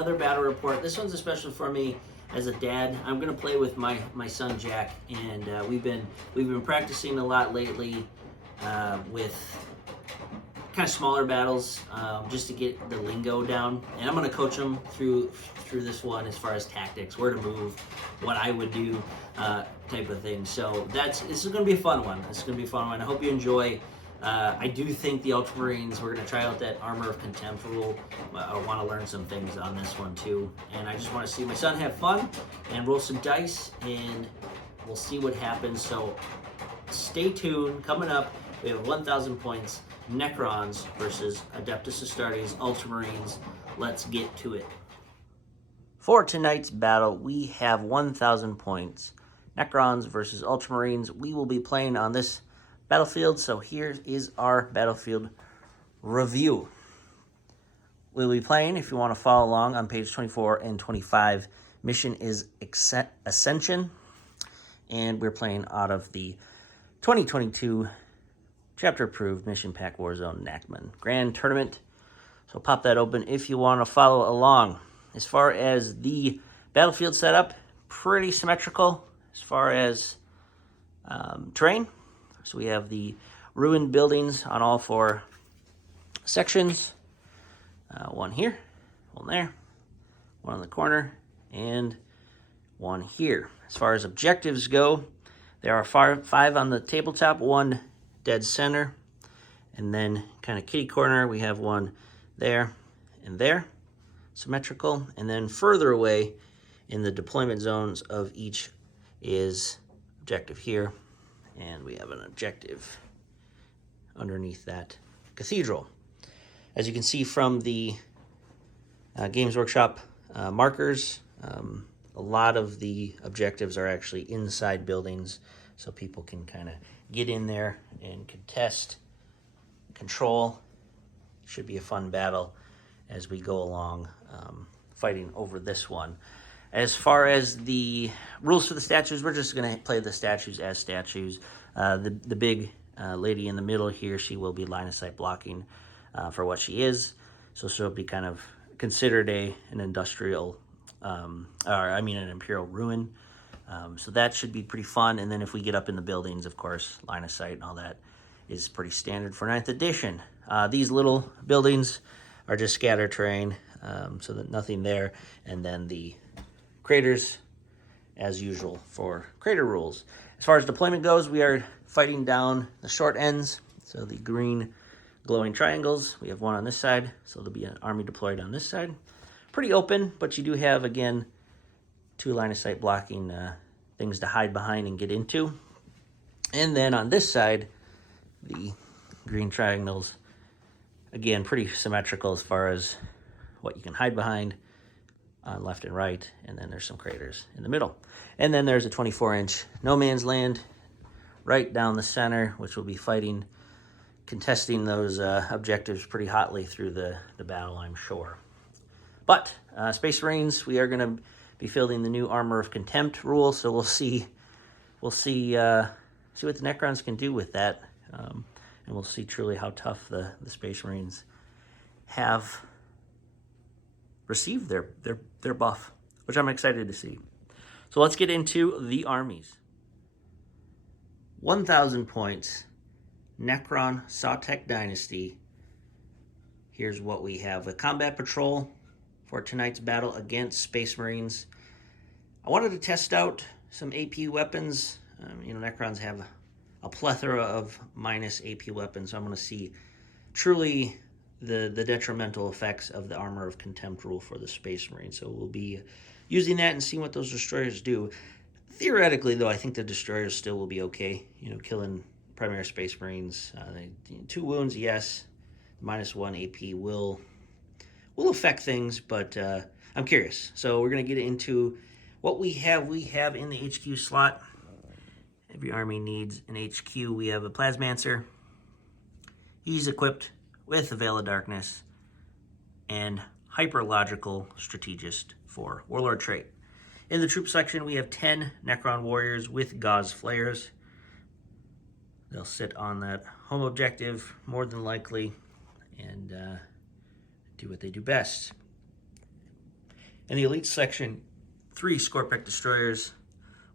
another battle report. This one's especially for me as a dad. I'm gonna play with my son Jack, and we've been practicing a lot lately with kind of smaller battles, just to get the lingo down. And I'm gonna coach him through this one as far as tactics, where to move, what I would do, type of thing. So this is gonna be a fun one. This is gonna be a fun one. I hope you enjoy. I do think the Ultramarines, we're going to try out that Armor of Contempt rule. I want to learn some things on this one too. And I just want to see my son have fun and roll some dice, and we'll see what happens. So stay tuned. Coming up, we have 1,000 points. Necrons versus Adeptus Astartes Ultramarines. Let's get to it. For tonight's battle, we have 1,000 points. Necrons versus Ultramarines. We will be playing on this battlefield, so here is our battlefield review. We'll be playing, if you want to follow along, on page 24 and 25. Mission is Ascension, and we're playing out of the 2022 chapter approved Mission Pack Warzone Nachman Grand Tournament. So pop that open if you want to follow along. As far as the battlefield setup, pretty symmetrical as far as terrain. So we have the ruined buildings on all 4 sections. One here, one there, one on the corner, and one here. As far as objectives go, there are 5 on the tabletop, 1 dead center, and then kind of kitty corner, we have 1 there and there, symmetrical. And then further away in the deployment zones of each is objective here. And we have an objective underneath that cathedral. As you can see from the Games Workshop markers, a lot of the objectives are actually inside buildings, so people can kind of get in there and contest, control. Should be a fun battle as we go along, fighting over this one. As far as the rules for the statues, we're just going to play the statues as statues. The big lady in the middle here, she will be line of sight blocking for what she is. So she'll be kind of considered an industrial, an imperial ruin. So that should be pretty fun. And then if we get up in the buildings, of course, line of sight and all that is pretty standard for 9th edition. These little buildings are just scatter terrain, so that nothing there. And then the craters, as usual for crater rules. As far as deployment goes, we are fighting down the short ends, so the green glowing triangles. We have 1 on this side, so there'll be an army deployed on this side. Pretty open, but you do have, again, 2 line of sight blocking things to hide behind and get into. And then on this side, the green triangles, again, pretty symmetrical as far as what you can hide behind on left and right, and then there's some craters in the middle. And then there's a 24-inch no man's land right down the center, which will be fighting, contesting those objectives pretty hotly through the battle, I'm sure. But Space Marines, we are going to be fielding the new Armor of Contempt rule, so we'll see what the Necrons can do with that, and we'll see truly how tough the Space Marines have received their buff, which I'm excited to see. So let's get into the armies. 1,000 points, Necron Sautek Dynasty. Here's what we have. A combat patrol for tonight's battle against Space Marines. I wanted to test out some AP weapons. Necrons have a plethora of minus AP weapons, so I'm going to see truly the detrimental effects of the Armor of Contempt rule for the Space Marine. So we'll be using that and seeing what those destroyers do. Theoretically, though, I think the destroyers still will be okay. Killing primary Space Marines. 2 wounds, yes. -1 AP will affect things, but I'm curious. So we're going to get into what we have. We have in the HQ slot. Every army needs an HQ. We have a Plasmancer. He's equipped with a Veil of Darkness and Hyperlogical Strategist for Warlord trait. In the troop section, we have 10 Necron Warriors with Gauze Flares. They'll sit on that home objective, more than likely, and do what they do best. In the Elite section, 3 Scorpec destroyers.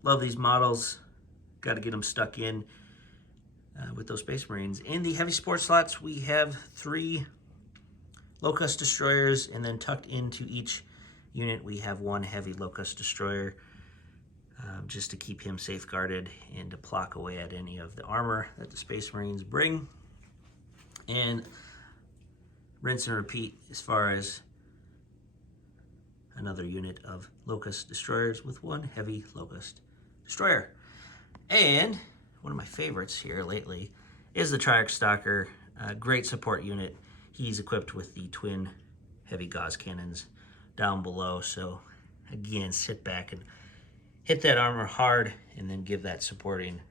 Love these models. Got to get them stuck in with those Space Marines. In the heavy support slots, we have 3 Locust destroyers, and then tucked into each unit, we have 1 heavy Locust destroyer, just to keep him safeguarded and to pluck away at any of the armor that the Space Marines bring. And rinse and repeat as far as another unit of Locust destroyers with 1 heavy Locust destroyer. And one of my favorites here lately is the Triarch Stalker, great support unit. He's equipped with the twin heavy gauze cannons down below. So again, sit back and hit that armor hard and then give that supporting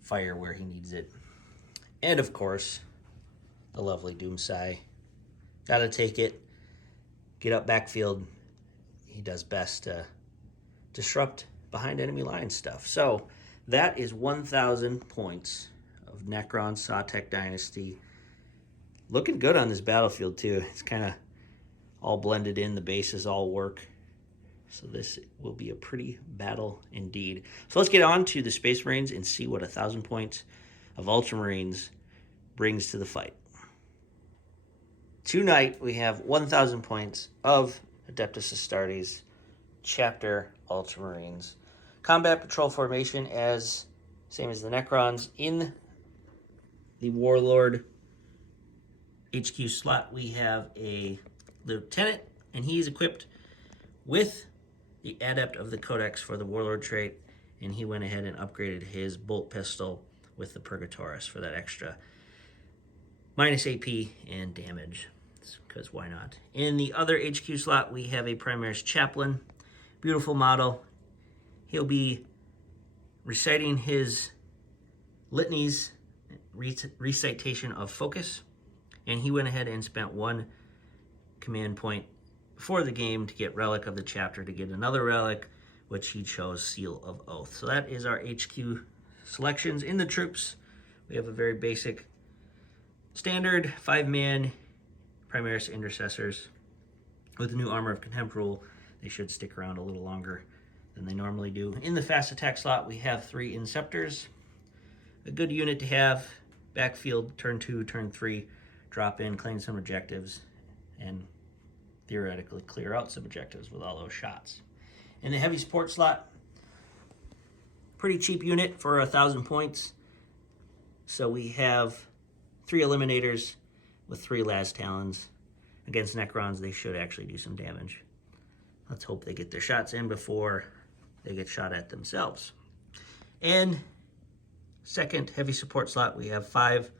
fire where he needs it. And of course, the lovely Doomsai. Gotta take it. Get up backfield. He does best to disrupt behind enemy line stuff. So that is 1,000 points of Necron Sawtech Dynasty. Looking good on this battlefield too. It's kind of all blended in. The bases all work. So this will be a pretty battle indeed. So let's get on to the Space Marines and see what 1,000 points of Ultramarines brings to the fight. Tonight we have 1,000 points of Adeptus Astartes, Chapter Ultramarines. Combat patrol formation as same as the Necrons. In the Warlord HQ slot, we have a Lieutenant, and he's equipped with the Adept of the Codex for the Warlord trait, and he went ahead and upgraded his bolt pistol with the Purgatorus for that extra minus AP and damage, because why not? In the other HQ slot, we have a Primaris Chaplain. Beautiful model. He'll be reciting his litanies, recitation of focus, and he went ahead and spent 1 command point before the game to get Relic of the Chapter, to get another relic, which he chose Seal of Oath. So that is our HQ selections. In the troops, we have a very basic standard 5-man Primaris Intercessors. With the new Armor of Contempt rule, they should stick around a little longer than they normally do. In the fast attack slot, we have 3 Inceptors. A good unit to have. Backfield, turn 2, turn 3, drop in, claim some objectives, and theoretically clear out some objectives with all those shots. In the heavy support slot, pretty cheap unit for 1,000 points. So we have 3 Eliminators with 3 Las Talons. Against Necrons, they should actually do some damage. Let's hope they get their shots in before they get shot at themselves. And second heavy support slot, we have 5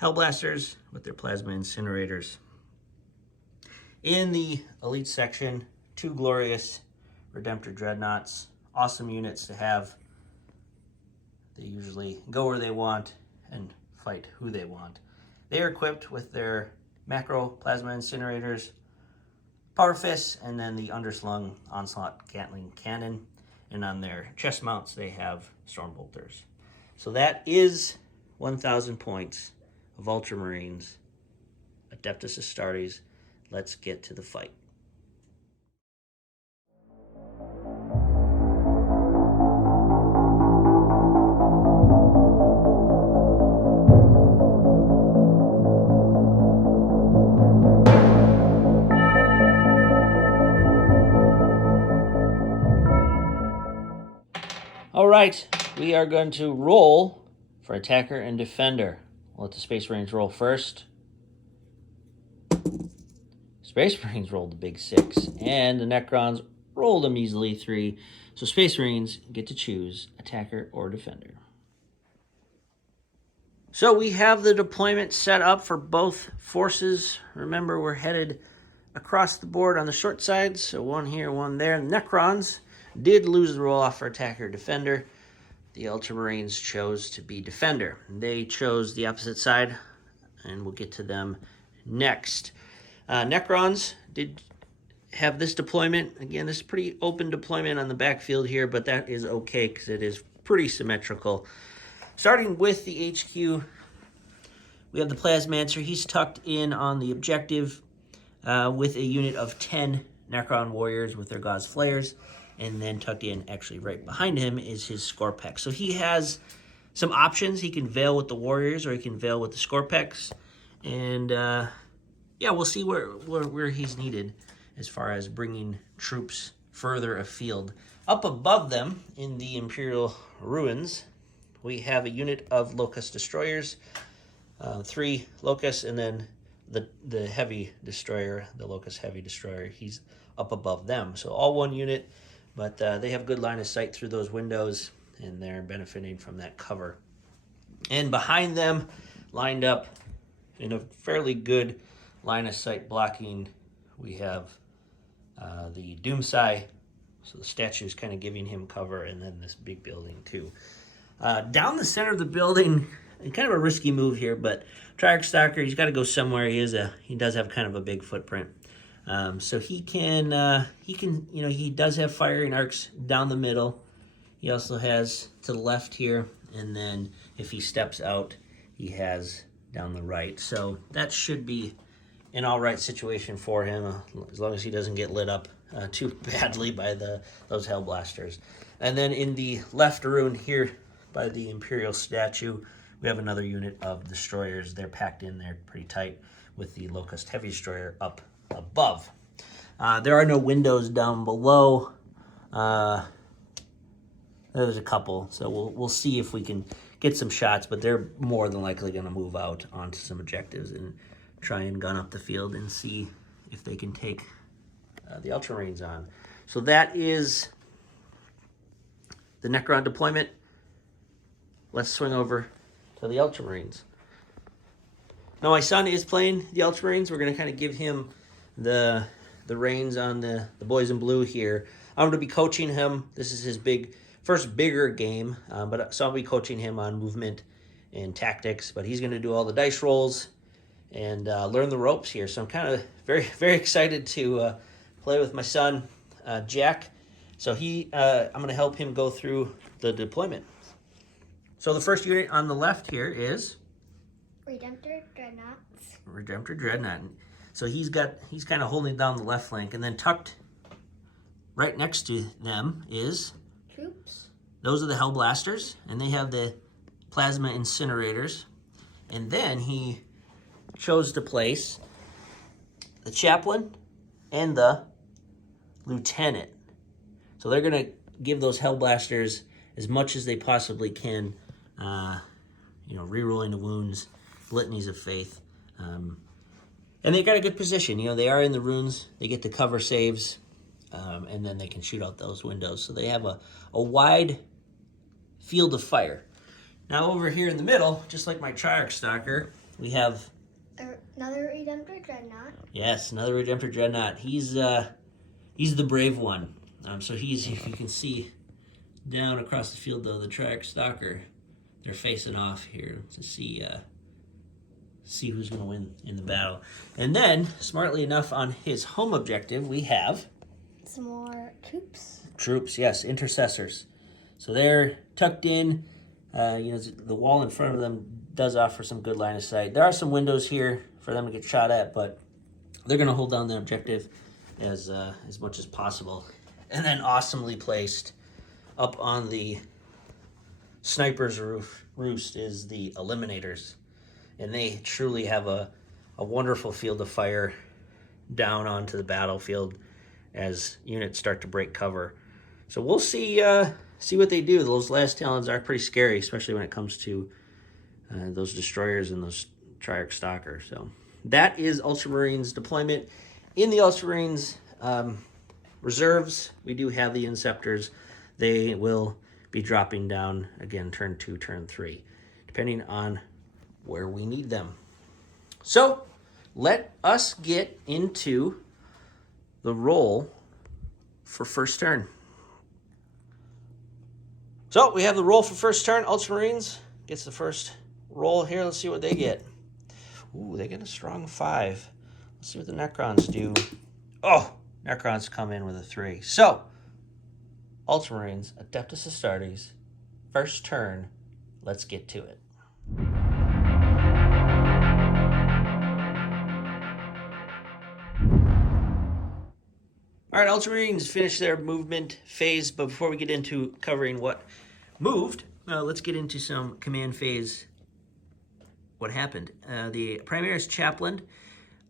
Hellblasters with their Plasma Incinerators. In the Elite section, 2 glorious Redemptor Dreadnoughts. Awesome units to have. They usually go where they want and fight who they want. They are equipped with their Macro Plasma Incinerators, Power Fists, and then the underslung Onslaught Gatling Cannon. And on their chest mounts, they have Stormbolters. So that is 1,000 points of Ultramarines, Adeptus Astartes. Let's get to the fight. All right, we are going to roll for attacker and defender. We'll let the Space Marines roll first. Space Marines rolled the big 6, and the Necrons rolled a measly 3. So Space Marines get to choose attacker or defender. So we have the deployment set up for both forces. Remember, we're headed across the board on the short side, so 1 here, 1 there. The Necrons did lose the roll-off for attacker defender. The Ultramarines chose to be defender. They chose the opposite side, and we'll get to them next. Necrons did have this deployment. Again, this is pretty open deployment on the backfield here, but that is okay because it is pretty symmetrical. Starting with the HQ, we have the Plasmancer. He's tucked in on the objective with a unit of 10 Necron warriors with their Gauss flares, and then tucked in, actually right behind him, is his Scorpex. So he has some options. He can veil with the warriors, or he can veil with the Scorpex, and yeah, we'll see where he's needed as far as bringing troops further afield. Up above them in the Imperial ruins, we have a unit of Locust destroyers, 3 Locusts, and then the heavy destroyer, the Locust heavy destroyer. He's up above them. So all one unit, but they have good line of sight through those windows, and they're benefiting from that cover. And behind them, lined up in a fairly good line of sight blocking, we have the Doomsai. So the statue is kind of giving him cover, and then this big building too. Down the center of the building, and kind of a risky move here, but Triarch Stalker, he's got to go somewhere. He does have kind of a big footprint. So he does have firing arcs down the middle. He also has to the left here, and then if he steps out, he has down the right. So that should be an all right situation for him, as long as he doesn't get lit up too badly by those Hellblasters. And then in the left rune here by the Imperial statue, we have another unit of destroyers. They're packed in there pretty tight with the Locust Heavy Destroyer up above. There are no windows down below. There's a couple, so we'll see if we can get some shots, but they're more than likely going to move out onto some objectives and try and gun up the field and see if they can take the Ultramarines on. So that is the Necron deployment. Let's swing over to the Ultramarines. Now my son is playing the Ultramarines. We're going to kind of give him the reins on the boys in blue here. I'm going to be coaching him. This is his first bigger game, so I'll be coaching him on movement and tactics, but he's going to do all the dice rolls and learn the ropes here. So I'm kind of very, very excited to play with my son, Jack. So I'm going to help him go through the deployment. So the first unit on the left here is Redemptor Dreadnought. So he's kind of holding down the left flank, and then tucked right next to them is troops. Those are the Hellblasters, and they have the plasma incinerators. And then he chose to place the chaplain and the lieutenant. So they're going to give those Hellblasters as much as they possibly can, rerolling the wounds, litanies of faith. And they got a good position. They are in the runes. They get to cover saves, and then they can shoot out those windows. So they have a wide field of fire. Now over here in the middle, just like my Triarch Stalker, we have another Redemptor Dreadnought. Yes, another Redemptor Dreadnought. He's the brave one. So if you can see down across the field though, the Triarch Stalker, they're facing off here to see who's going to win in the battle. And then, smartly enough, on his home objective, we have some more troops. Troops, yes, intercessors. So they're tucked in. The wall in front of them does offer some good line of sight. There are some windows here for them to get shot at, but they're going to hold down the objective as much as possible. And then awesomely placed up on the sniper's roost is the Eliminators. And they truly have a wonderful field of fire down onto the battlefield as units start to break cover. So we'll see what they do. Those last talons are pretty scary, especially when it comes to those destroyers and those Triarch Stalkers. So that is Ultramarines deployment. In the Ultramarines reserves, we do have the Inceptors. They will be dropping down again turn 2, turn 3, depending on where we need them. So let us get into the roll for first turn. So we have the roll for first turn. Ultramarines gets the first roll here. Let's see what they get. Ooh, they get a strong 5. Let's see what the Necrons do. Oh, Necrons come in with a 3. So, Ultramarines, Adeptus Astartes, first turn. Let's get to it. All right, Ultramarines finished their movement phase, but before we get into covering what moved, let's get into some command phase, what happened. The Primaris Chaplain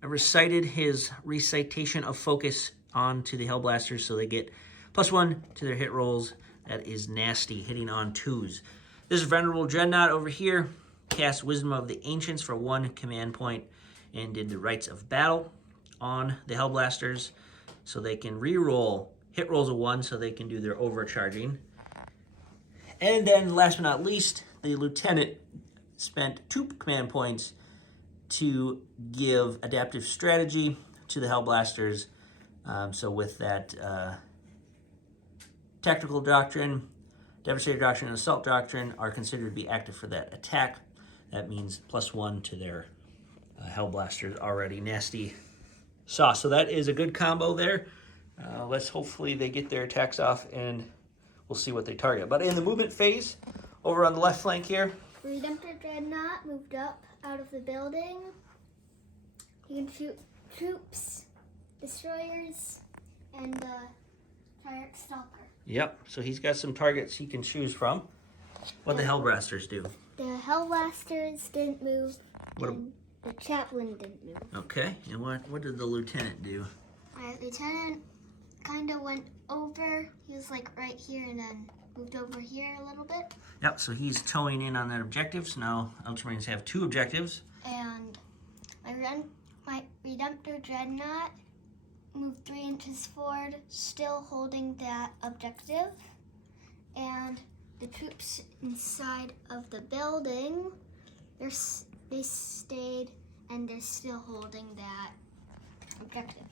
recited his recitation of focus onto the Hellblasters, so they get +1 to their hit rolls. That is nasty, hitting on 2s. This Venerable Dreadnought over here cast Wisdom of the Ancients for 1 command point and did the Rites of Battle on the Hellblasters, so they can re-roll hit rolls of 1 so they can do their overcharging. And then last but not least, the Lieutenant spent 2 command points to give Adaptive Strategy to the Hellblasters. So with that Tactical Doctrine, Devastator Doctrine, and Assault Doctrine are considered to be active for that attack. That means +1 to their Hellblasters. Already nasty sauce. So that is a good combo there. Let's hopefully they get their attacks off and we'll see what they target. But in the movement phase, over on the left flank here, Redemptor Dreadnought moved up out of the building. You can shoot troops, destroyers, and the Tyrant Stalker. Yep, so he's got some targets he can choose from. What the Hellblasters do? The Hellblasters didn't move, What and the Chaplain didn't move. Okay, and what did the Lieutenant do? Lieutenant kind of went over. He was like right here and then moved over here a little bit. Yep, so he's towing in on that objective. So now Ultramarines have 2 objectives. And my Redemptor Dreadnought moved 3 inches forward, still holding that objective. And the troops inside of the building, they stayed and they're still holding that objective.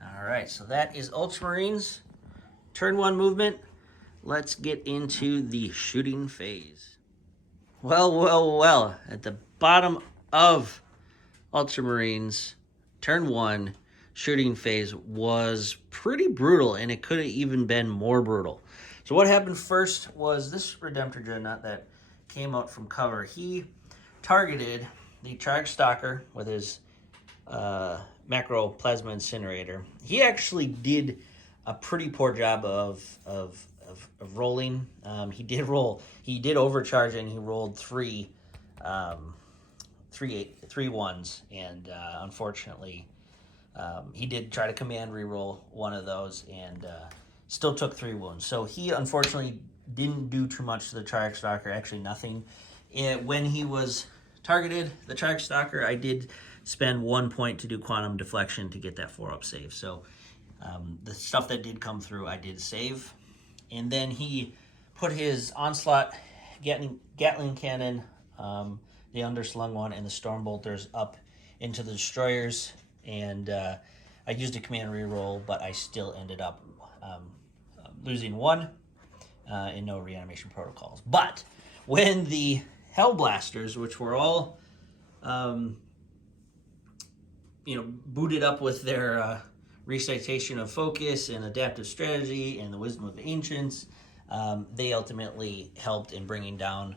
All right, so that is Ultramarines. Turn 1 movement. Let's get into the shooting phase. Well. At the bottom of Ultramarines, turn 1 shooting phase was pretty brutal, and it could have even been more brutal. So what happened first was this Redemptor Dreadnought that came out from cover. He targeted the Charge Stalker with his Macro Plasma Incinerator. He actually did a pretty poor job of rolling. He did overcharge, and he rolled 3 ones, and unfortunately he did try to command reroll one of those and still took 3 wounds. So he unfortunately didn't do too much to the Charge Stalker, actually nothing. When he was targeted, the Charge Stalker, I did spend 1 point to do Quantum Deflection to get that 4-up save. So the stuff that did come through, I did save. And then he put his Onslaught Gatling Cannon, the underslung one, and the Storm Bolters up into the destroyers. And I used a command reroll, but I still ended up losing 1 and no reanimation protocols. But when the Hellblasters, which were all booted up with their recitation of focus and adaptive strategy and the wisdom of the ancients, they ultimately helped in bringing down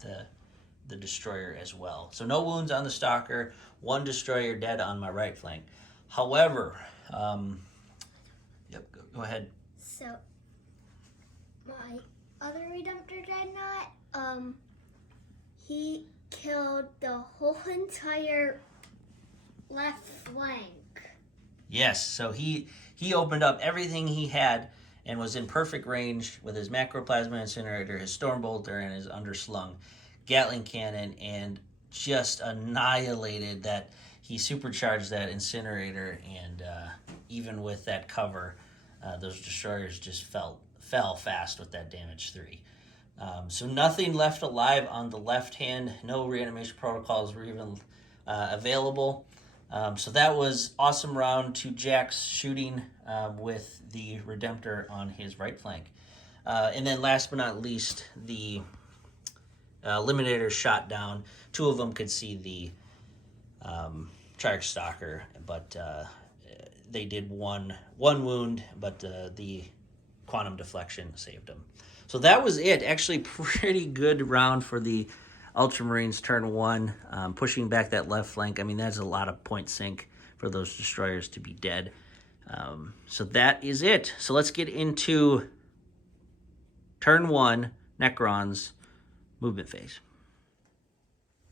the destroyer as well. So no wounds on the Stalker, 1 destroyer dead on my right flank. However, go ahead. So my other Redemptor Dreadnought, he killed the whole entire left flank. Yes, so he opened up everything he had and was in perfect range with his Macroplasma Incinerator, his Storm Bolter, and his underslung Gatling Cannon, and just annihilated that. He supercharged that incinerator, and even with that cover, those destroyers just fell fast with that damage 3. So nothing left alive on the left hand. No reanimation protocols were even available. So that was awesome round to Jack's shooting with the Redemptor on his right flank. And then last but not least, the Eliminator shot down. 2 of them could see the Charge Stalker, but they did one wound, but the Quantum Deflection saved them. So that was it. Actually, pretty good round for the Ultramarines turn 1, pushing back that left flank. I mean, that's a lot of point sink for those destroyers to be dead. So that is it. So let's get into turn 1, Necrons, movement phase.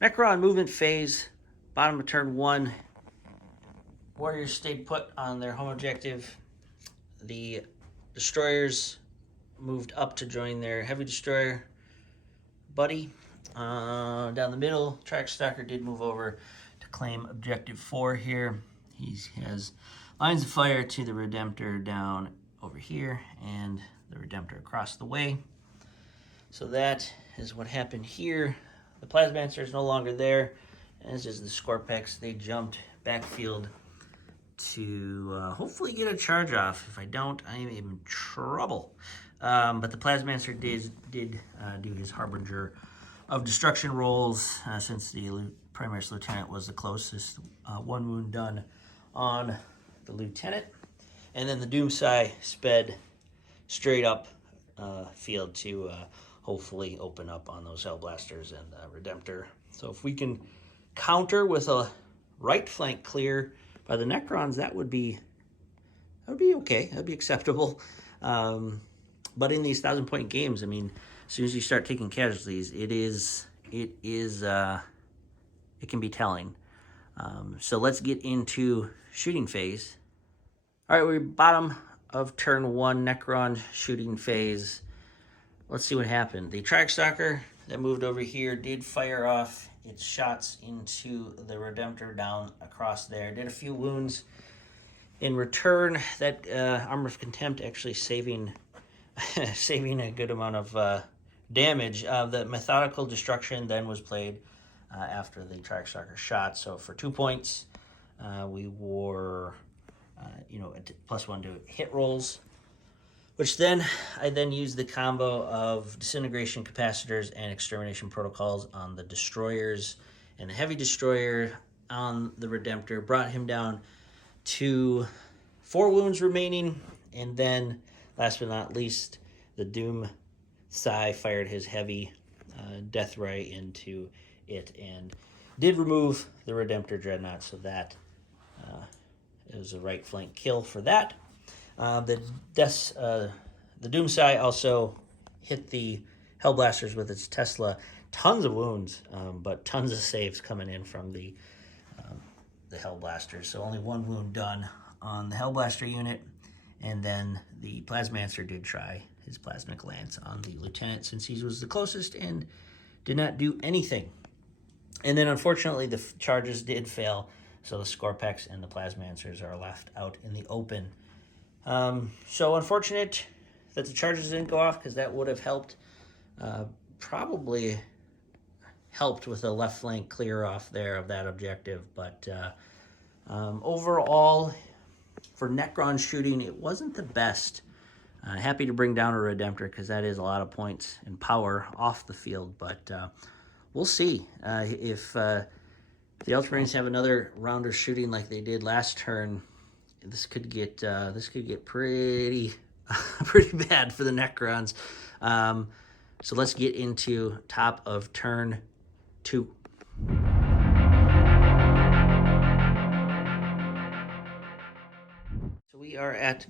Necron movement phase, bottom of turn 1. Warriors stayed put on their home objective. The destroyers moved up to join their heavy destroyer buddy. Down the middle, Track Stalker did move over to claim objective 4 here. He has lines of fire to the Redemptor down over here and the Redemptor across the way. So that is what happened here. The Plasmancer is no longer there, as is the Scorpex. They jumped backfield to hopefully get a charge off. If I don't, I am in trouble. But the Plasmancer did do his Harbinger of Destruction rolls, since the Primaris Lieutenant was the closest. 1 wound done on the Lieutenant. And then the Doomsai sped straight up field to hopefully open up on those Hellblasters and Redemptor. So if we can counter with a right flank clear by the Necrons, that would be okay. That'd be acceptable. But in these 1,000-point games, I mean, as soon as you start taking casualties, it can be telling. So let's get into shooting phase. All right, we're bottom of turn 1, Necron shooting phase. Let's see what happened. The Track Stalker that moved over here did fire off its shots into the Redemptor down across there. Did a few wounds. In return, that Armor of Contempt actually saving a good amount of damage. The Methodical Destruction then was played after the Track Stalker shot. So for 2 points, we wore +1 to hit rolls, which then I used the combo of Disintegration Capacitors and Extermination Protocols on the Destroyers and the Heavy Destroyer on the Redemptor, brought him down to 4 wounds remaining, and then last but not least, the Doom Sai fired his heavy Death Ray into it and did remove the Redemptor Dreadnought, so that is a right flank kill for that. The Doomsai also hit the Hellblasters with its Tesla. Tons of wounds, but tons of saves coming in from the Hellblasters. So only 1 wound done on the Hellblaster unit. And then the Plasmancer did try his Plasmic Lance on the Lieutenant, since he was the closest and did not do anything. And then unfortunately the charges did fail, so the Scorpex and the Plasmancers are left out in the open. So unfortunate that the charges didn't go off, because that would have helped, probably helped with a left flank clear off there of that objective. But overall, for Necron shooting, it wasn't the best. Happy to bring down a Redemptor, because that is a lot of points and power off the field. But we'll see if the Ultramarines have another round of shooting like they did last turn. This could get pretty pretty bad for the Necrons. So let's get into top of turn 2. So we are at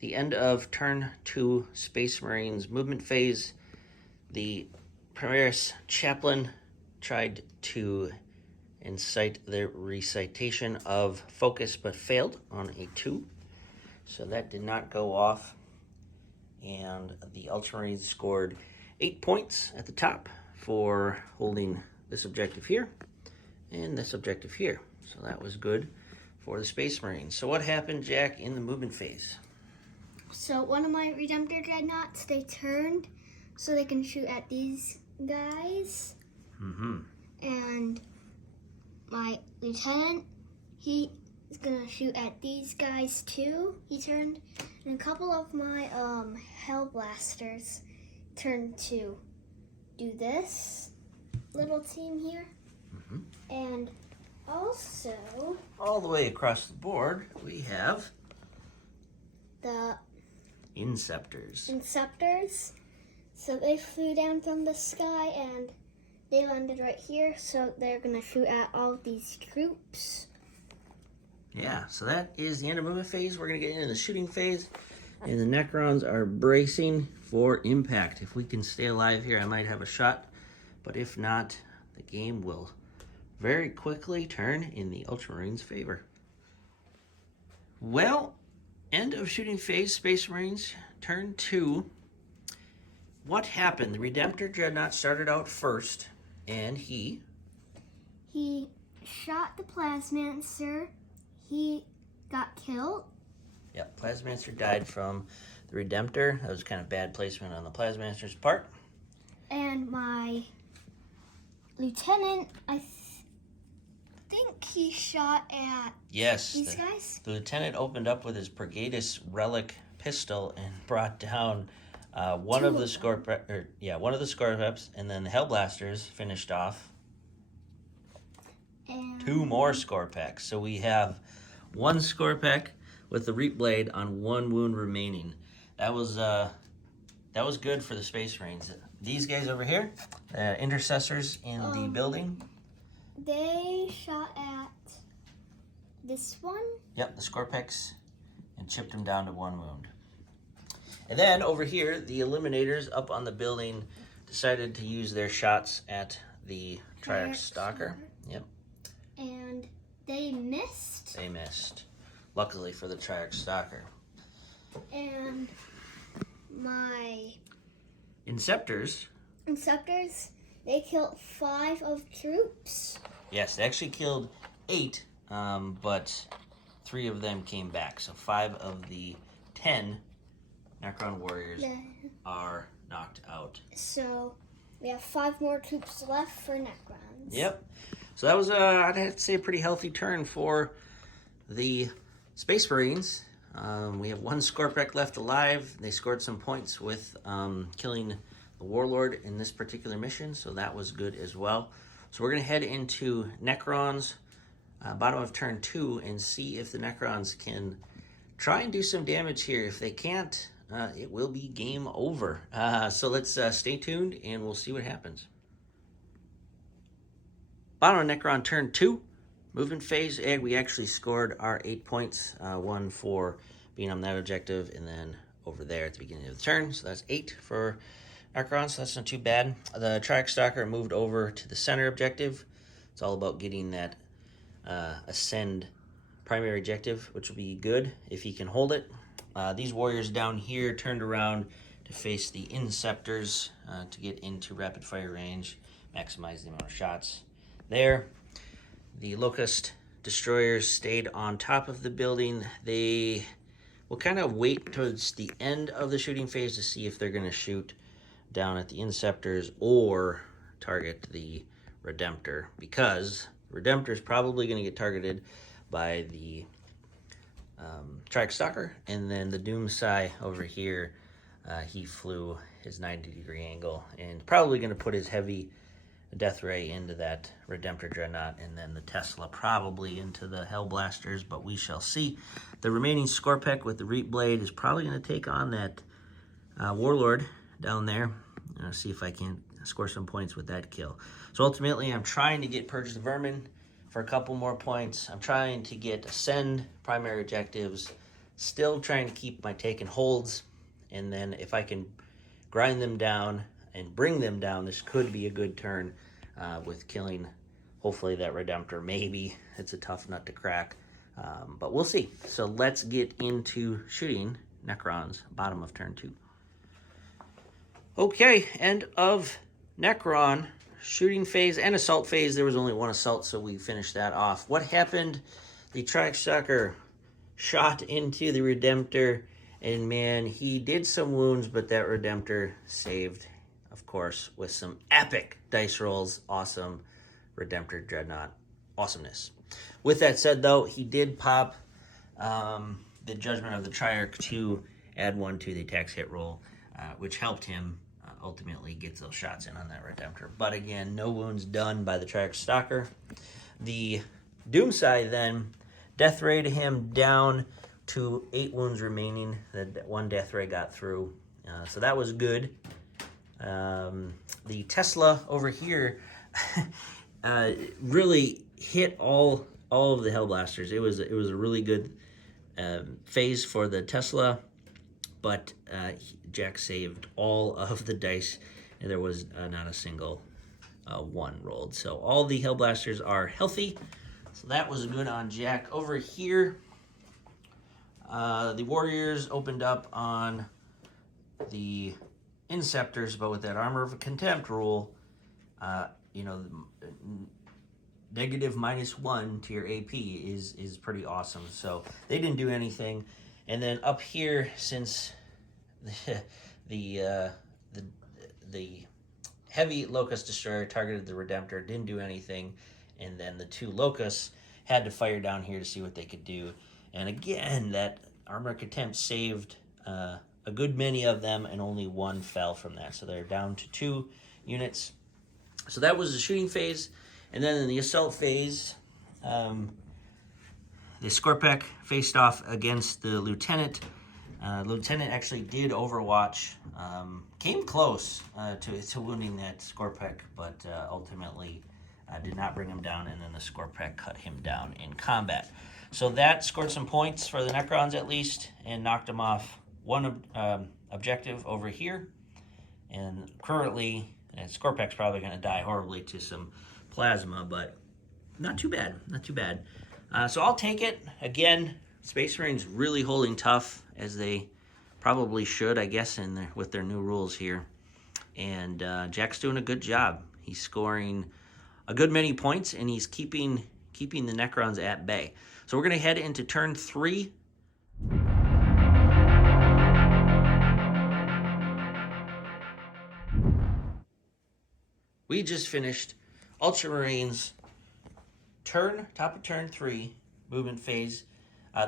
the end of turn 2 Space Marines movement phase. The Primaris Chaplain tried to incite the recitation of focus, but failed on a 2. So that did not go off. And the Ultramarines scored 8 points at the top for holding this objective here and this objective here. So that was good for the Space Marines. So what happened, Jack, in the movement phase? So one of my Redemptor Dreadnoughts, they turned so they can shoot at these guys. And my Lieutenant, he is gonna shoot at these guys too. He turned, and a couple of my Hellblasters turned to do this little team here. And also, all the way across the board, we have the Inceptors. So they flew down from the sky and they landed right here. So they're gonna shoot at all of these troops. Yeah, so that is the end of movement phase. We're going to get into the shooting phase. And the Necrons are bracing for impact. If we can stay alive here, I might have a shot. But if not, the game will very quickly turn in the Ultramarines' favor. Well, end of shooting phase, Space Marines, turn 2. What happened? The Redemptor Dreadnought started out first, and he shot the Plasmancer. He got killed. Yep, Plasmancer died from the Redemptor. That was kind of bad placement on the Plasmancer's part. And my lieutenant, I think he shot at these guys. The lieutenant opened up with his Brigadis relic pistol and brought down one of the Scorpeps, and then the Hellblasters finished off and 2 more Scorpeks. So we have 1 Scorpek with the Reap Blade on 1 wound remaining. That was good for the Space Marines. These guys over here, intercessors in the building. They shot at this one. Yep, the Scorpeks, and chipped him down to 1 wound. And then over here, the Eliminators up on the building decided to use their shots at the Triarch Stalker. Yep. And they missed. They missed. Luckily for the Triarch Stalker. And my Inceptors, they killed 5 of troops. yes, they actually killed 8, but 3 of them came back. So 5 of the 10 Necron warriors are knocked out. So we have 5 more troops left for Necrons. Yep. So that was, I'd have to say, a pretty healthy turn for the Space Marines. We have 1 Scorpek left alive. They scored some points with killing the Warlord in this particular mission, so that was good as well. So we're going to head into Necrons, bottom of turn 2, and see if the Necrons can try and do some damage here. If they can't, it will be game over. So let's stay tuned, and we'll see what happens. Bottom of Necron turn 2. Movement phase, and we actually scored our 8 points, 1 for being on that objective, and then over there at the beginning of the turn. So that's 8 for Necrons, so that's not too bad. The Triarch Stalker moved over to the center objective. It's all about getting that Ascend primary objective, which will be good if he can hold it. These warriors down here turned around to face the Inceptors to get into rapid fire range, maximize the amount of shots there. The Locust Destroyers stayed on top of the building. They will kind of wait towards the end of the shooting phase to see if they're going to shoot down at the Inceptors or target the Redemptor, because the Redemptor is probably going to get targeted by the Triarch Stalker, and then the Doomsai over here, he flew his 90-degree angle and probably going to put his heavy Death Ray into that Redemptor Dreadnought, and then the Tesla probably into the Hellblasters, but we shall see. The remaining Scorpek with the Reap Blade is probably going to take on that Warlord down there. See if I can score some points with that kill. So ultimately, I'm trying to get Purge the Vermin for a couple more points. I'm trying to get Ascend primary objectives, still trying to keep my taken holds, and then if I can grind them down and bring them down, this could be a good turn with killing, hopefully, that Redemptor. Maybe it's a tough nut to crack, but we'll see. So let's get into shooting Necrons, bottom of turn 2. Okay, end of Necron, shooting phase and assault phase. There was only 1 assault, so we finished that off. What happened? The Triarch Stalker shot into the Redemptor, and man, he did some wounds, but that Redemptor saved, of course, with some epic dice rolls. Awesome Redemptor Dreadnought awesomeness. With that said, though, he did pop the Judgment of the Triarch to add 1 to the attacks hit roll, which helped him ultimately get those shots in on that Redemptor. But again, no wounds done by the Triarch Stalker. The Doomsai then Death Ray to him down to 8 wounds remaining. That 1 Death Ray got through, so that was good. The Tesla over here really hit all all of the Hellblasters. It was a really good phase for the Tesla, but Jack saved all of the dice, and there was not a single one rolled. So all the Hellblasters are healthy. So that was good on Jack. Over here, the Warriors opened up on the Inceptors, but with that Armor of Contempt rule, you know, negative -1 to your AP is pretty awesome. So they didn't do anything. And then up here, since the heavy Locust Destroyer targeted the Redemptor, didn't do anything, and then the 2 Locusts had to fire down here to see what they could do. And again, that Armor of Contempt saved a good many of them, and only 1 fell from that. So they're down to 2 units. So that was the shooting phase. And then in the assault phase, the Skorpek faced off against the Lieutenant. Lieutenant actually did overwatch, came close to wounding that Skorpek, but ultimately did not bring him down, and then the Skorpek cut him down in combat. So that scored some points for the Necrons at least, and knocked them off 1 objective over here. And currently, Skorpek's probably going to die horribly to some plasma, but not too bad, not too bad. So I'll take it. Again, Space Marines really holding tough, as they probably should, I guess, with their new rules here. And Jack's doing a good job. He's scoring a good many points, and he's keeping the Necrons at bay. So we're going to head into turn 3. We just finished Ultramarines top of turn 3 movement phase.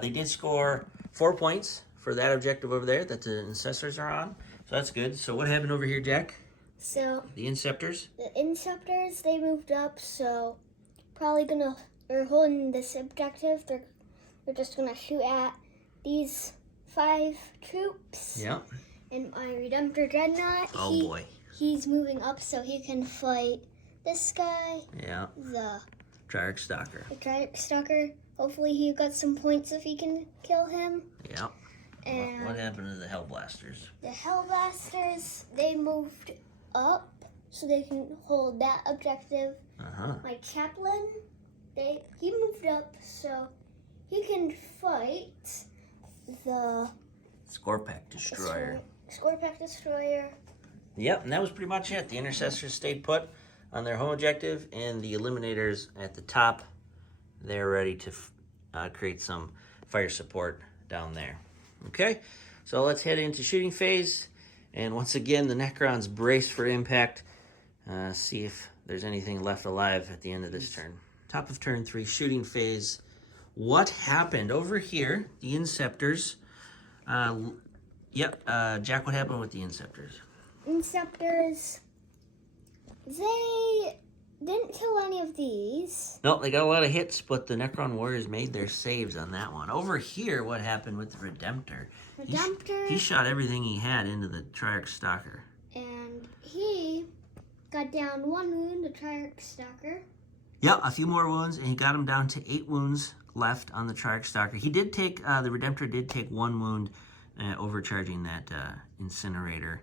They did score 4 points for that objective over there that the Inceptors are on. So that's good. So what happened over here, Jack? So the Inceptors? The Inceptors, they moved up, so probably they're holding this objective. They're just gonna shoot at these 5 troops. Yeah. And my Redemptor Dreadnought, boy. He's moving up so he can fight this guy. Yeah. The Triarch Stalker. The Triarch Stalker. Hopefully he got some points if he can kill him. Yeah. And what happened to the Hellblasters? The Hellblasters, they moved up so they can hold that objective. My Chaplain, he moved up so he can fight the Skorpek Destroyer. Skorpek Destroyer. Yep, and that was pretty much it. The Intercessors stayed put on their home objective, and the Eliminators at the top, they're ready to create some fire support down there. Okay, so let's head into shooting phase. And once again, the Necrons brace for impact. See if there's anything left alive at the end of this turn. Top of turn 3, shooting phase. What happened over here? The Inceptors. Jack, what happened with the Inceptors? Inceptors, they didn't kill any of these. No, they got a lot of hits, but the Necron Warriors made their saves on that one. Over here, what happened with the Redemptor? He shot everything he had into the Triarch Stalker. And he got down 1 wound, the Triarch Stalker. Yeah, a few more wounds, and he got him down to 8 wounds left on the Triarch Stalker. He did take, the Redemptor did take 1 wound, overcharging that incinerator.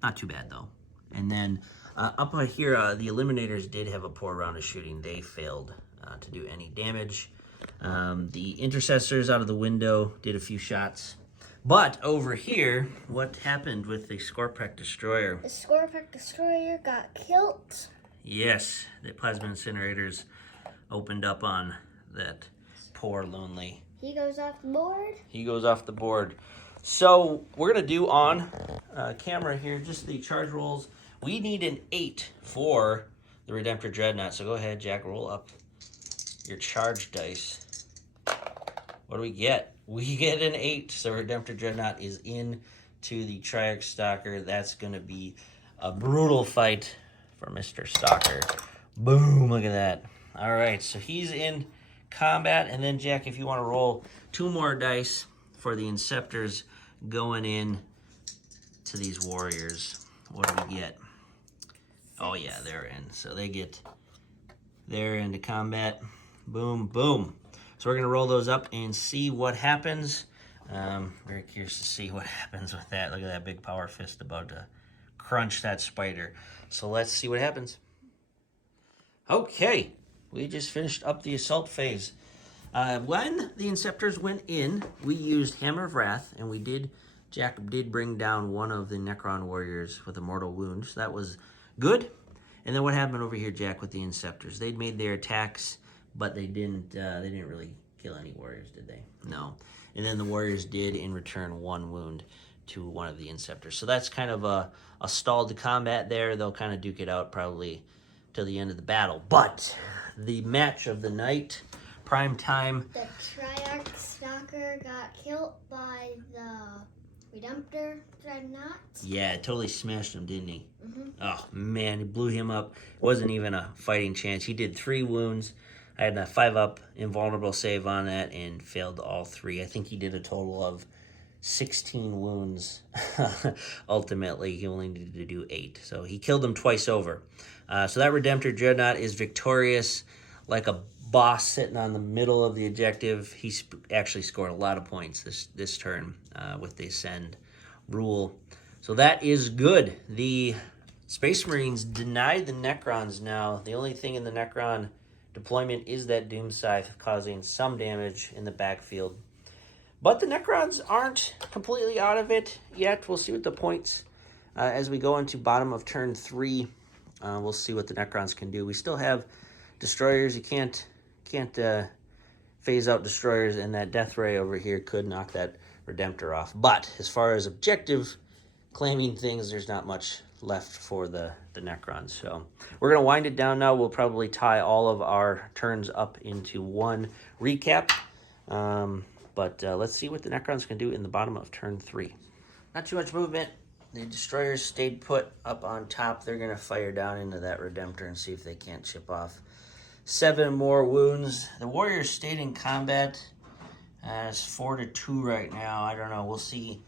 Not too bad though. And then up here, the Eliminators did have a poor round of shooting. They failed to do any damage. The Intercessors out of the window did a few shots. But over here, what happened with the Skorpek Destroyer? The Skorpek Destroyer got killed. Yes, the Plasma Incinerators opened up on that poor lonely. He goes off the board. He goes off the board. So we're going to do on camera here just the charge rolls. We need an 8 for the Redemptor Dreadnought. So go ahead, Jack, roll up your charge dice. What do we get? We get an 8. So Redemptor Dreadnought is in to the Triarch Stalker. That's going to be a brutal fight for Mr. Stalker. Boom, look at that. All right, so he's in combat. And then, Jack, if you want to roll 2 more dice for the Inceptors going in to these Warriors. What do we get? Oh, yeah, they're in. So they get there into combat. Boom, boom. So we're going to roll those up and see what happens. Very curious to see what happens with that. Look at that big power fist about to crunch that spider. So let's see what happens. Okay, we just finished up the assault phase. When the Inceptors went in, we used Hammer of Wrath, and Jack did bring down one of the Necron warriors with a mortal wound, so that was good. And then what happened over here, Jack, with the Inceptors? They'd made their attacks, but they didn't really kill any warriors, did they? No. And then the warriors did, in return, 1 wound to one of the Inceptors. So that's kind of a stalled combat there. They'll kind of duke it out probably till the end of the battle. But the match of the night, prime time. The Triarch Stalker got killed by the Redemptor Dreadnought. Yeah, it totally smashed him, didn't he? Mm-hmm. Oh, man, he blew him up. Wasn't even a fighting chance. He did 3 wounds. I had a 5-up invulnerable save on that and failed all 3. I think he did a total of 16 wounds. Ultimately, he only needed to do 8. So he killed him twice over. So that Redemptor Dreadnought is victorious like a boss sitting on the middle of the objective. He actually scored a lot of points this turn with the Ascend rule. So that is good. The Space Marines denied the Necrons now. The only thing in the Necron deployment is that Doom Scythe causing some damage in the backfield. But the Necrons aren't completely out of it yet. We'll see what the points as we go into bottom of turn 3. We'll see what the Necrons can do. We still have destroyers. You can't phase out destroyers, and that Death Ray over here could knock that Redemptor off. But as far as objective claiming things, there's not much left for the Necrons. So we're going to wind it down now. We'll probably tie all of our turns up into one recap. But let's see what the Necrons can do in the bottom of turn 3. Not too much movement. The destroyers stayed put up on top. They're going to fire down into that Redemptor and see if they can't chip off 7 more wounds. The warriors stayed in combat. It's 4-2 right now. I don't know. We'll see.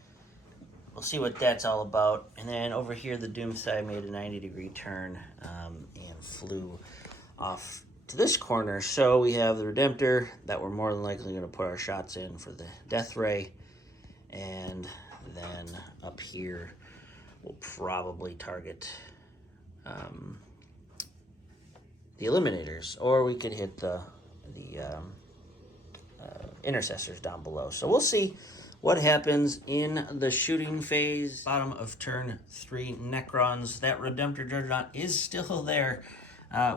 We'll see what that's all about. And then over here, the Doomsday made a 90-degree turn and flew off to this corner. So we have the Redemptor that we're more than likely going to put our shots in for the Death Ray. And then up here, we'll probably target the Eliminators, or we could hit the Intercessors down below. So we'll see what happens in the shooting phase. Bottom of turn 3, Necrons. That Redemptor Dreadnought is still there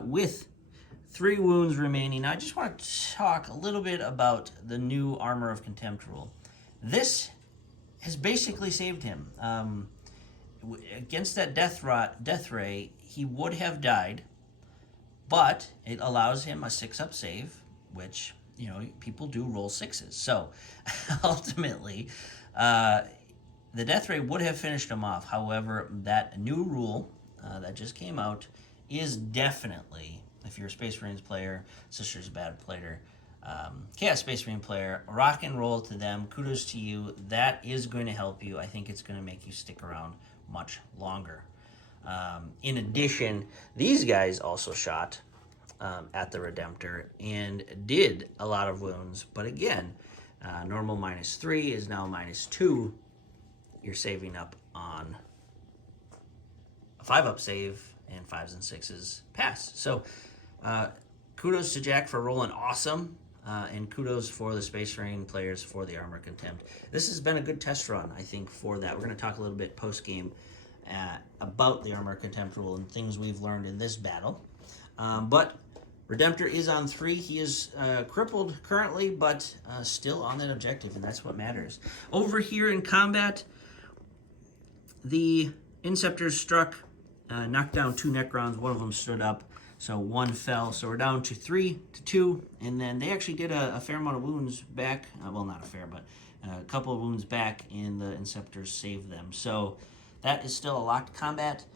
with 3 wounds remaining. I just want to talk a little bit about the new Armor of Contempt rule. This has basically saved him. Against that Death Ray, he would have died, but it allows him a 6-up save, which, you know, people do roll 6s. So ultimately, the Death Ray would have finished him off. However, that new rule that just came out is definitely, if you're a Space Marines player, Sister's a bad player, Chaos Space Marine player, rock and roll to them. Kudos to you. That is going to help you. I think it's going to make you stick around much longer. In addition, these guys also shot at the Redemptor and did a lot of wounds. But again, normal -3 is now -2. You're saving up on a 5-up save, and 5s and 6s pass. So kudos to Jack for rolling awesome. And kudos for the Space Marine players for the Armor Contempt. This has been a good test run, I think, for that. We're going to talk a little bit post-game about the Armor Contempt rule and things we've learned in this battle. But Redemptor is on 3. He is crippled currently, but still on that objective, and that's what matters. Over here in combat, the Inceptors struck, knocked down 2 Necrons. One of them stood up. So 1 fell, so we're down to 3-2, and then they actually did a fair amount of wounds back. Well, not a fair, but a couple of wounds back, and the Inceptors saved them. So that is still a locked combat,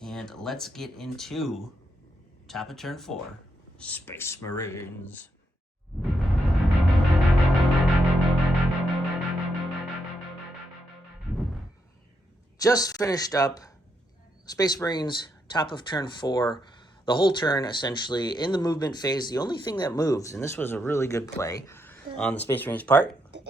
and let's get into top of turn 4, Space Marines. Just finished up Space Marines, top of turn 4. the whole turn, essentially. In the movement phase, the only thing that moves, and this was a really good play on the Space Marine's part. The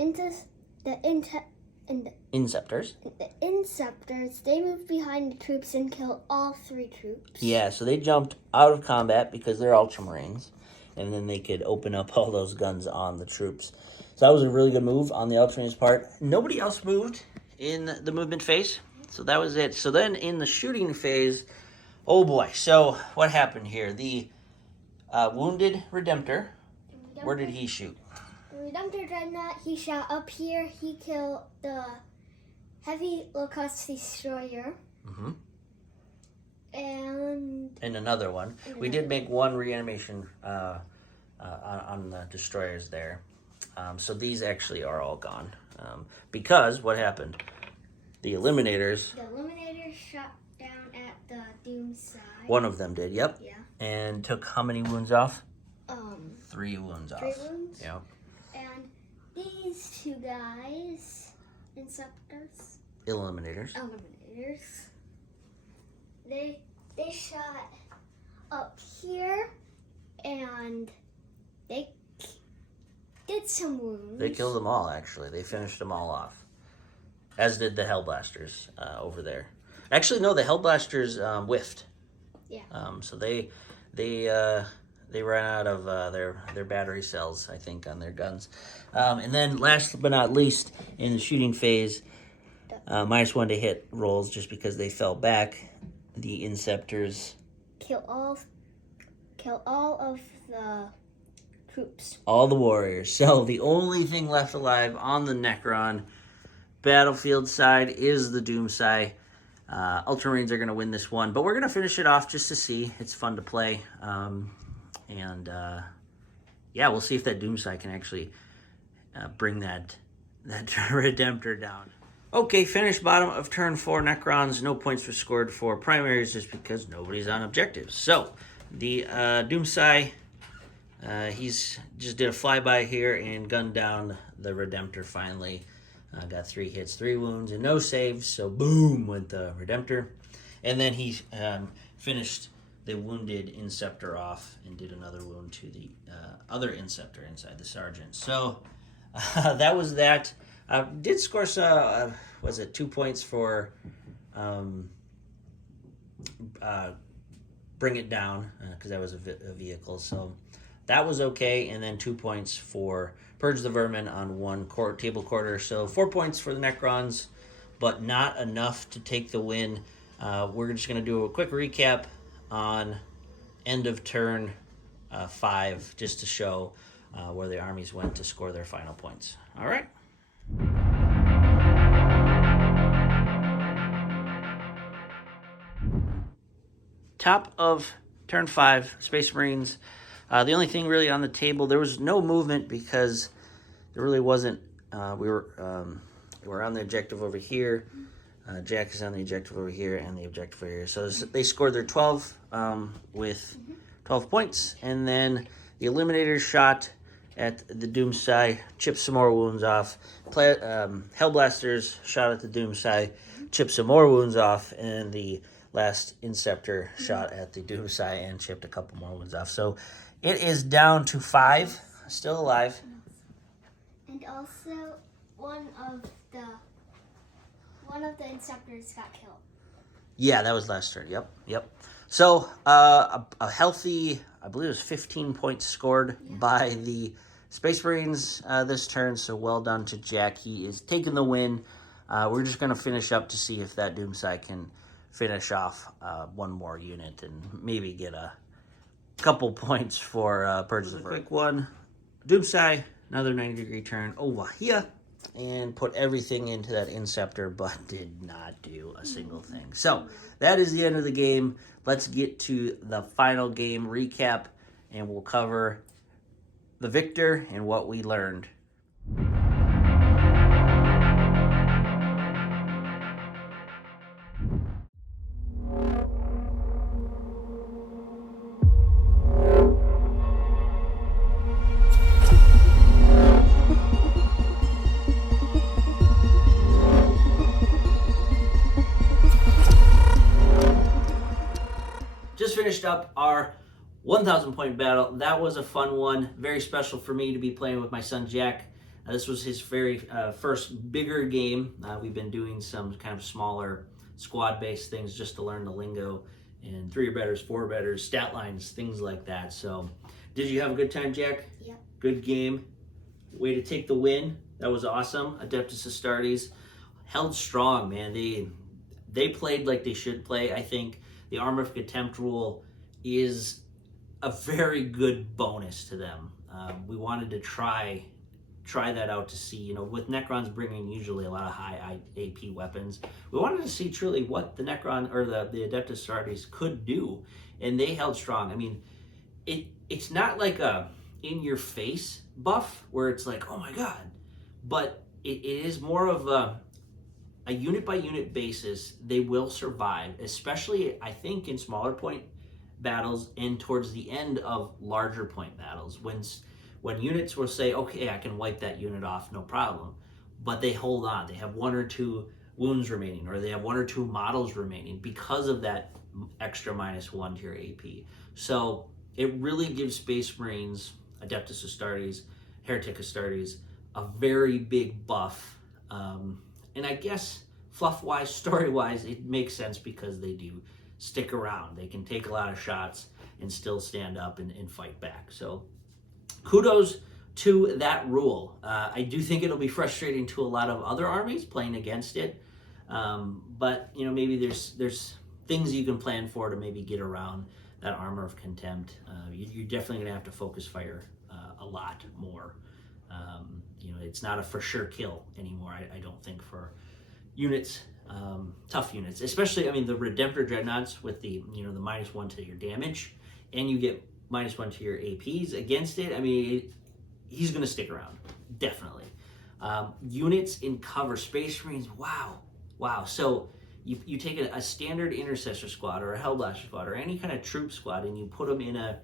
Inceptors. The Inceptors, they move behind the troops and kill all 3 troops. Yeah, so they jumped out of combat because they're Ultramarines, and then they could open up all those guns on the troops. So that was a really good move on the Ultramarines' part. Nobody else moved in the movement phase, so that was it. So then in the shooting phase, oh boy, so what happened here? The wounded Redemptor, where did he shoot? The Redemptor Dreadnought, he shot up here. He killed the Heavy Low-Cost Destroyer. Mm-hmm. And another one. We did make one reanimation on the destroyers there. So these actually are all gone. Because what happened? The Eliminators... The Eliminators shot down at the Doom side. One of them did, yep. Yeah. And took how many wounds off? 3 wounds off. 3 wounds? Yep. And these 2 guys, Inceptors. Eliminators. They shot up here, and they did some wounds. They killed them all, actually. They finished them all off. As did the Hellblasters over there. Actually, no, the Hellblasters whiffed. Yeah. So they ran out of their battery cells, I think, on their guns. And then last but not least, in the shooting phase, -1 to hit rolls just because they fell back. The Inceptors kill all of the troops. All the warriors. So the only thing left alive on the Necron battlefield side is the Doomsday. Ultramarines are going to win this one, but we're going to finish it off just to see. It's fun to play. Yeah, we'll see if that Doomsday can actually bring that Redemptor down. Okay, finished bottom of turn 4 Necrons. No points were scored for primaries just because nobody's on objectives. So, the Doomsday, he's just did a flyby here and gunned down the Redemptor finally. Got 3 hits, 3 wounds, and no saves. So, boom, went the Redemptor. And then he finished the wounded Inceptor off and did another wound to the other Inceptor inside the Sergeant. So, that was that. Did score some, was it 2 points for Bring It Down, because that was a vehicle. So that was okay. And then 2 points for Purge the Vermin on 1 table quarter. So 4 points for the Necrons, but not enough to take the win. We're just going to do a quick recap on end of turn 5, just to show where the armies went to score their final points. All right. Top of turn 5, Space Marines. The only thing really on the table, there was no movement because there really wasn't. We were on the objective over here. Jack is on the objective over here and the objective over here. So they scored their 12 with 12 points. And then the Eliminators shot at the Doomsday, chipped some more wounds off. Hellblasters shot at the Doomsday, chipped some more wounds off. And the last Inceptor shot at the Doomsday and chipped a couple more wounds off. So it is down to 5, still alive. And also, one of the Inceptors got killed. Yeah, that was last turn. Yep. So a healthy, I believe it was 15 points scored by the Space Marines this turn. So well done to Jack. He is taking the win. We're just going to finish up to see if that Doomsday can finish off one more unit and maybe get a couple points for Purge the Vermin. Quick one. Doomsday, another 90-degree turn over here. And put everything into that Inceptor, but did not do a single thing. So that is the end of the game. Let's get to the final game recap, and we'll cover the victor and what we learned. just finished up our 1,000 point battle. That was a fun one. Very special for me to be playing with my son Jack. This was his very first bigger game. We've been doing some kind of smaller squad-based things just to learn the lingo and 3 or betters, 4 betters, stat lines, things like that. So, did you have a good time, Jack? Yep. Good game. Way to take the win. That was awesome. Adeptus Astartes held strong, man. They played like they should play. I think the Armor of Contempt rule is a very good bonus to them. We wanted to try that out to see, with Necrons bringing usually a lot of high AP weapons, we wanted to see truly what the Necron or the Adeptus Astartes could do, and they held strong. I mean, it's not like a in-your-face buff where it's like, oh my god, but it is more of a unit-by-unit basis. They will survive, especially, I think, in smaller point battles and towards the end of larger point battles when units will say, okay, I can wipe that unit off, no problem, but they hold on. They have 1 or 2 wounds remaining, or they have 1 or 2 models remaining because of that extra -1 to your AP. So it really gives Space Marines, Adeptus Astartes, Heretic Astartes, a very big buff. And I guess fluff-wise, story-wise, it makes sense because they do stick around. They can take a lot of shots and still stand up and fight back. So kudos to that rule. I do think it'll be frustrating to a lot of other armies playing against it. But maybe there's things you can plan for to maybe get around that Armor of Contempt. You're definitely going to have to focus fire a lot more. It's not a for sure kill anymore, I don't think, for units, tough units. Especially, the Redemptor Dreadnoughts with the -1 to your damage, and you get -1 to your APs against it. He's going to stick around, definitely. Units in cover, Space Marines, wow. So you take a standard Intercessor squad or a Hellblaster squad or any kind of troop squad, and you put them in a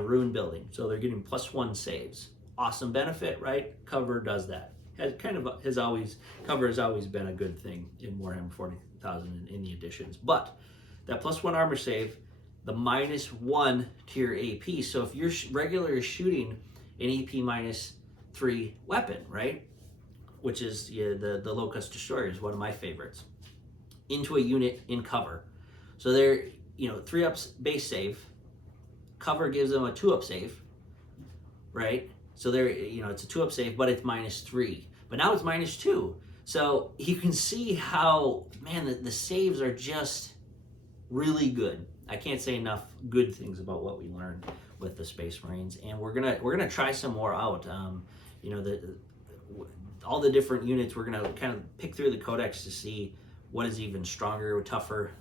ruin building. So they're getting +1 saves. Awesome benefit, right? Cover does that. Cover has always been a good thing in Warhammer 40,000 in the editions. But that +1 armor save, the -1 to your AP. So if you're regularly shooting an AP -3 weapon, right? Which is the Locust Destroyer is one of my favorites, into a unit in cover. So they're 3-up base save. Cover gives them a 2-up save, right? So they're it's a 2-up save, but it's -3. But now it's -2. So you can see how, man, the saves are just really good. I can't say enough good things about what we learned with the Space Marines, and we're gonna try some more out. All the different units, we're gonna kind of pick through the codex to see what is even stronger, tougher,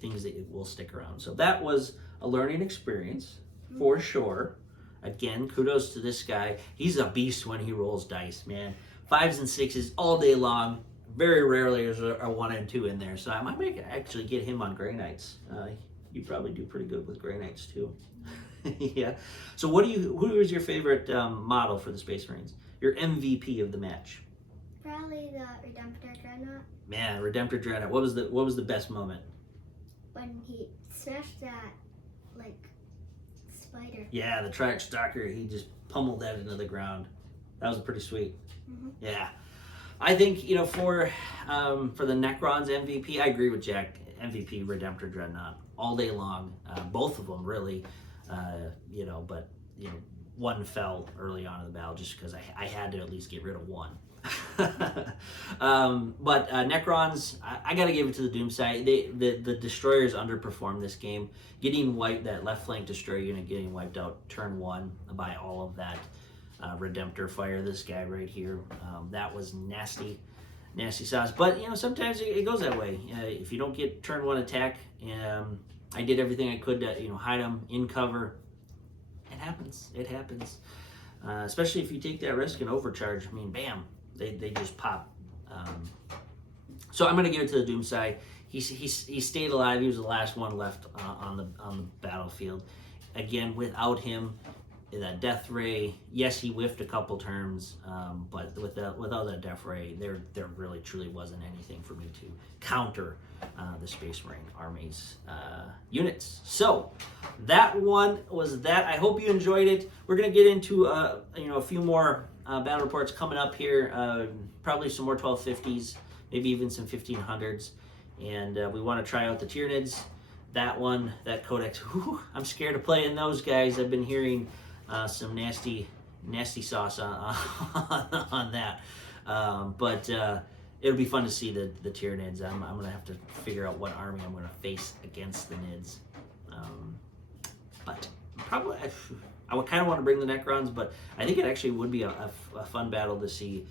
things that will stick around. So that was a learning experience for sure. Again, kudos to this guy. He's a beast when he rolls dice, man. 5s and 6s all day long. Very rarely is a 1 and 2 in there. So I might actually get him on Grey Knights. You probably do pretty good with Grey Knights too. Yeah. So who is your favorite model for the Space Marines? Your MVP of the match? Probably the Redemptor Dreadnought. Man, Redemptor Dreadnought. What was the best moment? When he smashed that spider. Yeah, the Triax Stalker. He just pummeled that into the ground. That was pretty sweet. Mm-hmm. Yeah. I think for the Necrons MVP, I agree with Jack. MVP Redemptor Dreadnought all day long. Both of them really. But one fell early on in the battle just because I had to at least get rid of one. But Necrons, I got to give it to the Doomsday. The destroyers underperformed this game. Getting wiped, that left flank destroyer unit getting wiped out turn 1 by all of that Redemptor fire. This guy right here, that was nasty sauce. But sometimes it goes that way. If you don't get turn 1 attack, I did everything I could to hide them in cover. It happens. Especially if you take that risk and overcharge. Bam. They just pop. So I'm going to give it to the Doomsday. He stayed alive. He was the last one left on the battlefield. Again, without him, that death ray. Yes, he whiffed a couple turns, but without that death ray, there really truly wasn't anything for me to counter the Space Marine Army's units. So that one was that. I hope you enjoyed it. We're gonna get into a few more battle reports coming up here. Probably some more 1250s, maybe even some 1500s, and we want to try out the Tyranids. That one, that Codex, whew, I'm scared of playing those guys. I've been hearing some nasty sauce on that. But it'll be fun to see the Tyranids. I'm going to have to figure out what army I'm going to face against the Nids. But probably, I would kind of want to bring the Necrons, but I think it actually would be a fun battle to see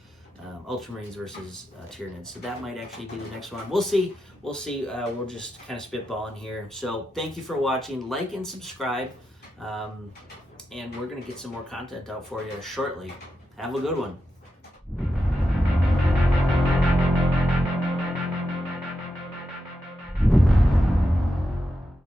Ultramarines versus Tyranids. So that might actually be the next one. We'll see. We'll see. We're just kind of spitballing here. So thank you for watching. Like and subscribe. And we're going to get some more content out for you shortly. Have a good one.